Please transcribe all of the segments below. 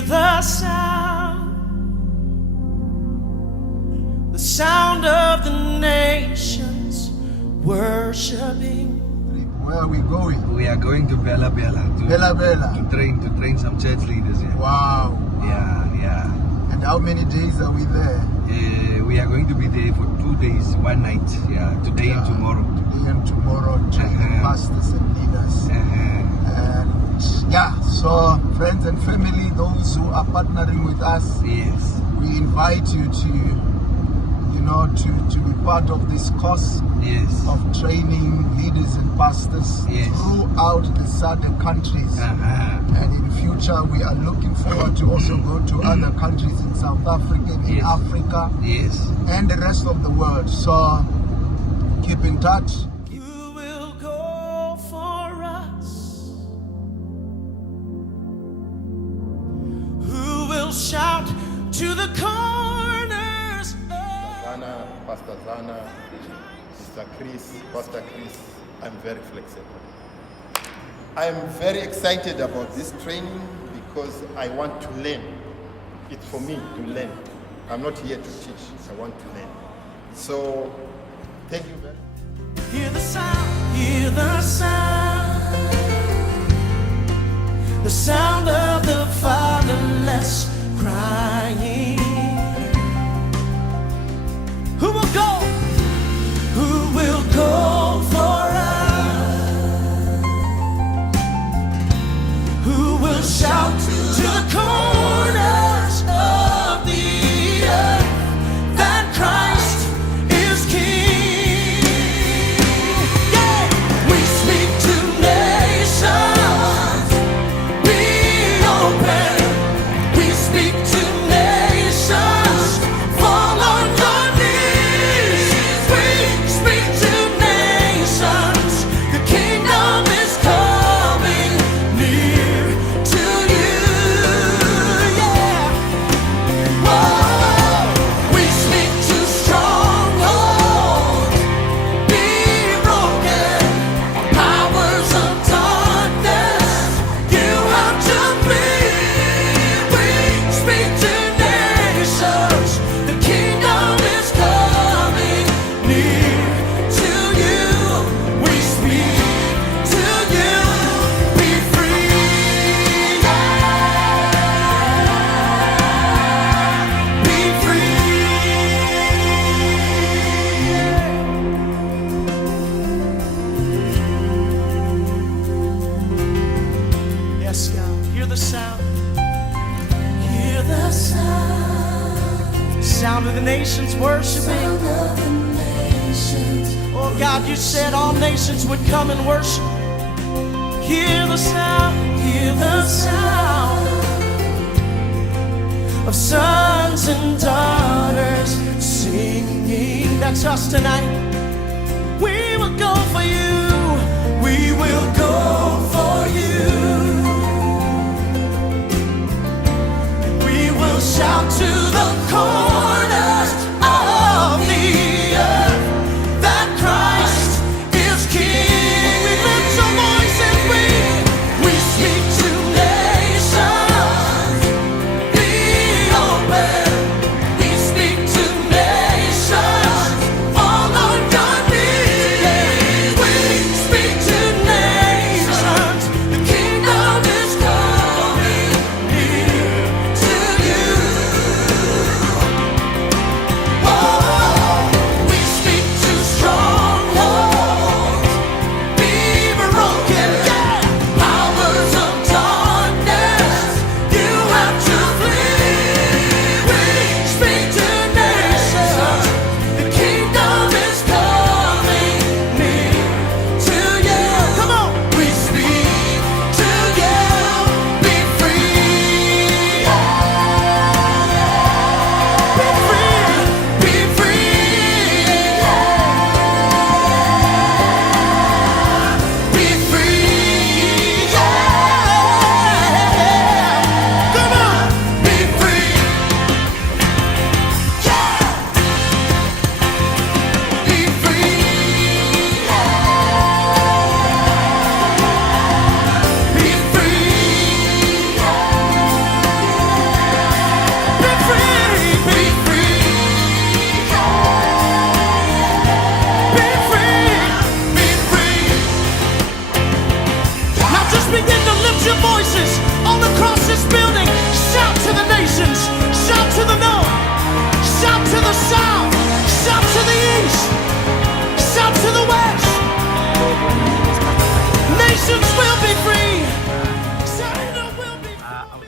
Hear the sound of the nations worshiping. Where are we going? We are going to Bela Bela. Bela Bela. To train some church leaders here. Wow. Yeah. And how many days are we there? We are going to be there for 2 days, 1 night. Yeah, today and tomorrow. Today and tomorrow, training pastors and leaders. And yeah, so friends and family, those who are partnering with us, yes, we invite you to be part of this course, yes, of training leaders and pastors, yes, throughout the SADC countries. And in future, we are looking forward to also go to other countries in South Africa, in yes, Africa, yes, and the rest of the world. So keep in touch. Who will go for us? Who will shout to the corners of Zana, Pastor Zana, Mr. Chris, Pastor Chris, I'm very flexible. I am very excited about this training because I want to learn. It's for me to learn. I'm not here to teach, I want to learn. So, thank you very much. Hear the sound of the fatherless crying. Who will go? Who will go for us? Who will shout to the corners of the earth that Christ is King? Yeah! We speak to nations, be open. We speak to nations, fall on your knees. We speak to nations, the kingdom is coming near to you. Yeah. Whoa. We speak to strongholds, be broken. Powers of darkness, you have to flee. We speak to nations, the kingdom is coming near to you. We speak to you, be free. Be free. Yes, God, hear the sound. Hear the sound of the nations worshiping. Oh God, you said all nations would come and worship. Hear the sound of sons and daughters singing. That's us tonight. We will go for you. We will go for you. We will shout to the corners of the earth that Christ is King. We lift our voice and we speak to nations, be open. We speak to nations, fall on your knees. We speak to nations, the kingdom is coming near to you.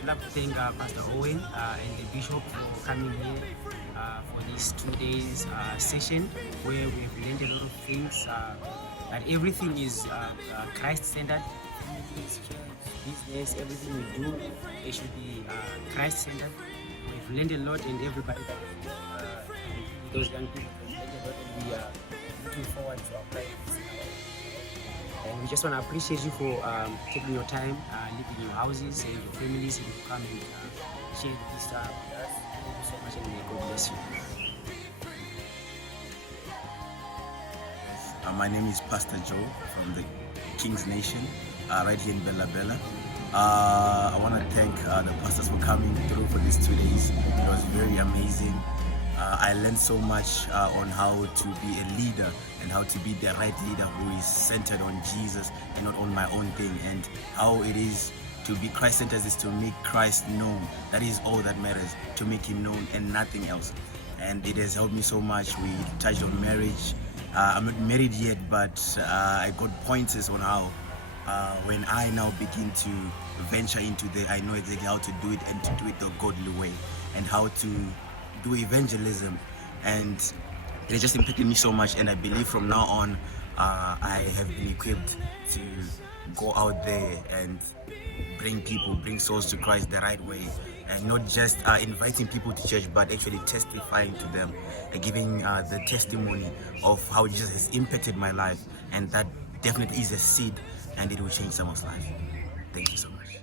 I'd like to thank Pastor Owen and the Bishop for coming here for this 2 days session where we've learned a lot of things. That everything is Christ-centered. Business, everything we do, it should be Christ-centered. We've learned a lot, and everybody, those young people, have learned a lot, and we are looking forward to apply this. And we just want to appreciate you for taking your time, leaving your houses and your families, and to come and share this with us. Thank you so much, and may God bless you. My name is Pastor Joe from the King's Nation, right here in Bela Bela. I want to thank the pastors for coming through for these 2 days. It was very amazing. I learned so much on how to be a leader and how to be the right leader who is centered on Jesus and not on my own thing, and how it is to be Christ-centered is to make Christ known. That is all that matters, to make him known and nothing else. And it has helped me so much. We touched on marriage. I'm not married yet, but I got pointers on how when I now begin to venture into I know exactly how to do it, and to do it the godly way, and how to do evangelism. And it has just impacted me so much, and I believe from now on I have been equipped to go out there and bring souls to Christ the right way, and not just inviting people to church, but actually testifying to them, giving the testimony of how Jesus has impacted my life. And that definitely is a seed, and it will change someone's life. Thank you so much.